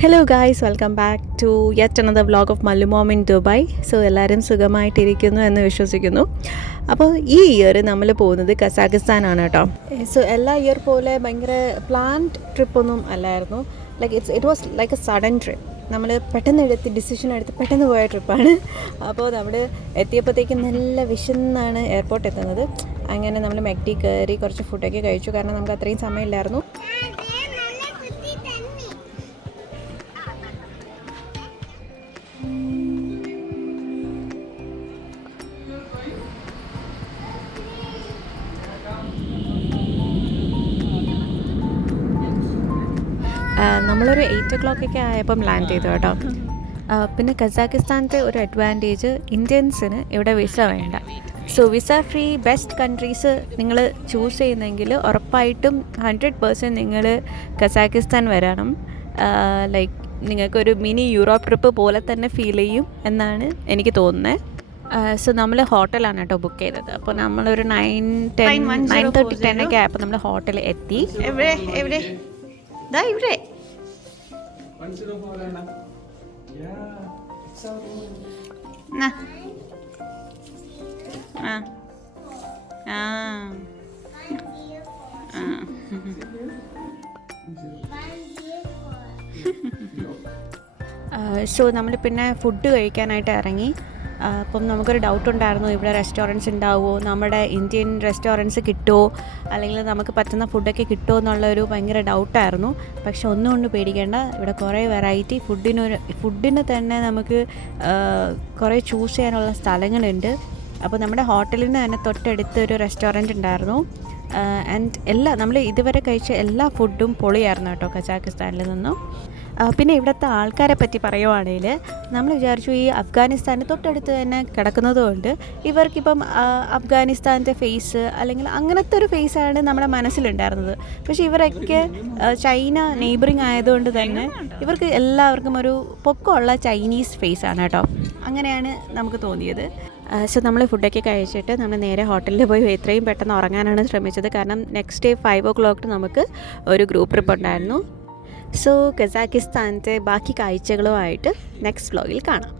Hello guys, welcome back to yet another vlog of Mallu mom in Dubai. So എല്ലാവരും സുഖമായിട്ടിരിക്കുന്നു എന്ന് വിശ്വസിക്കുന്നു. അപ്പോൾ ഈ ഇയർ നമ്മൾ പോകുന്നത് കസാഖിസ്ഥാനാണ് കേട്ടോ. സോ എല്ലാ ഇയർ പോലെ ഭയങ്കര പ്ലാൻഡ് ട്രിപ്പൊന്നും അല്ലായിരുന്നു. It was like A sudden trip. നമ്മൾ പെട്ടെന്ന് ഡിസിഷൻ എടുത്ത് പെട്ടെന്ന് പോയ ട്രിപ്പാണ്. അപ്പോൾ നമ്മൾ എത്തിയപ്പോഴത്തേക്കും നല്ല വിശന്നാണ് എയർപോർട്ട് എത്തുന്നത്. അങ്ങനെ നമ്മൾ മെക്ഡി കയറി കുറച്ച് ഫുഡൊക്കെ കഴിച്ചു, കാരണം നമുക്ക് അത്രയും സമയമില്ലായിരുന്നു. നമ്മളൊരു 8 o'clock ആയപ്പം ലാൻഡ് ചെയ്തു കേട്ടോ. പിന്നെ കസാഖിസ്ഥാനത്തെ ഒരു അഡ്വാൻറ്റേജ്, ഇന്ത്യൻസിന് ഇവിടെ വിസ വേണ്ട. So visa free best countries നിങ്ങൾ ചൂസ് ചെയ്യുന്നെങ്കിൽ ഉറപ്പായിട്ടും 100% നിങ്ങൾ കസാഖിസ്ഥാൻ വരണം. ലൈക്ക് നിങ്ങൾക്കൊരു മിനി യൂറോപ്പ് ട്രിപ്പ് പോലെ തന്നെ ഫീൽ ചെയ്യും എന്നാണ് എനിക്ക് തോന്നുന്നത്. സോ നമ്മൾ ഹോട്ടലാണ് കേട്ടോ ബുക്ക് ചെയ്തത്. അപ്പോൾ നമ്മളൊരു 9:30, 10 ആയപ്പോൾ നമ്മൾ ഹോട്ടലിൽ എത്തി. ഇവിടെ ഇവിടെ ഇവിടെ സോ നമ്മൾ പിന്നെ ഫുഡ് കഴിക്കാനായിട്ട് ഇറങ്ങി. അപ്പം നമുക്കൊരു ഡൗട്ട് ഉണ്ടായിരുന്നു, ഇവിടെ റെസ്റ്റോറൻറ്റ്സ് ഉണ്ടാവുമോ, നമ്മുടെ ഇന്ത്യൻ റെസ്റ്റോറൻറ്റ്സ് കിട്ടുമോ, അല്ലെങ്കിൽ നമുക്ക് പറ്റുന്ന ഫുഡൊക്കെ കിട്ടുമോ എന്നുള്ളൊരു ഭയങ്കര ഡൗട്ടായിരുന്നു. പക്ഷെ ഒന്നും കൊണ്ട് പേടിക്കേണ്ട, ഇവിടെ കുറേ വെറൈറ്റി ഫുഡിന് തന്നെ നമുക്ക് കുറേ ചൂസ് ചെയ്യാനുള്ള സ്ഥലങ്ങളുണ്ട്. അപ്പോൾ നമ്മുടെ ഹോട്ടലിന് തന്നെ തൊട്ടടുത്ത് ഒരു റെസ്റ്റോറൻറ്റ് ഉണ്ടായിരുന്നു. ആൻഡ് നമ്മൾ ഇതുവരെ കഴിച്ച എല്ലാ ഫുഡും പൊളിയായിരുന്നു കേട്ടോ കസാഖിസ്ഥാനിൽ നിന്നും. പിന്നെ ഇവിടുത്തെ ആൾക്കാരെ പറ്റി പറയുവാണെങ്കിൽ, നമ്മൾ വിചാരിച്ചു ഈ അഫ്ഗാനിസ്ഥാന് തൊട്ടടുത്ത് തന്നെ കിടക്കുന്നത് കൊണ്ട് ഇവർക്കിപ്പം അഫ്ഗാനിസ്ഥാൻ്റെ ഫേസ് അല്ലെങ്കിൽ അങ്ങനത്തെ ഒരു ഫേസാണ് നമ്മുടെ മനസ്സിലുണ്ടായിരുന്നത്. പക്ഷേ ഇവരൊക്കെ ചൈന നെയ്ബറിങ് ആയതുകൊണ്ട് തന്നെ ഇവർക്ക് എല്ലാവർക്കും ഒരു പൊക്കമുള്ള ചൈനീസ് ഫേസാണ് കേട്ടോ. അങ്ങനെയാണ് നമുക്ക് തോന്നിയത്. സോ നമ്മൾ ഫുഡൊക്കെ കഴിച്ചിട്ട് നമ്മൾ നേരെ ഹോട്ടലിൽ പോയി എത്രയും പെട്ടെന്ന് ഉറങ്ങാനാണ് ശ്രമിച്ചത്. കാരണം നെക്സ്റ്റ് ഡേ 5 o'clock നമുക്ക് ഒരു ഗ്രൂപ്പ് ട്രിപ്പ് ഉണ്ടായിരുന്നു. സോ കസാഖിസ്ഥാനത്തെ ബാക്കി കാഴ്ചകളുമായിട്ട് നെക്സ്റ്റ് വ്ലോഗിൽ കാണാം.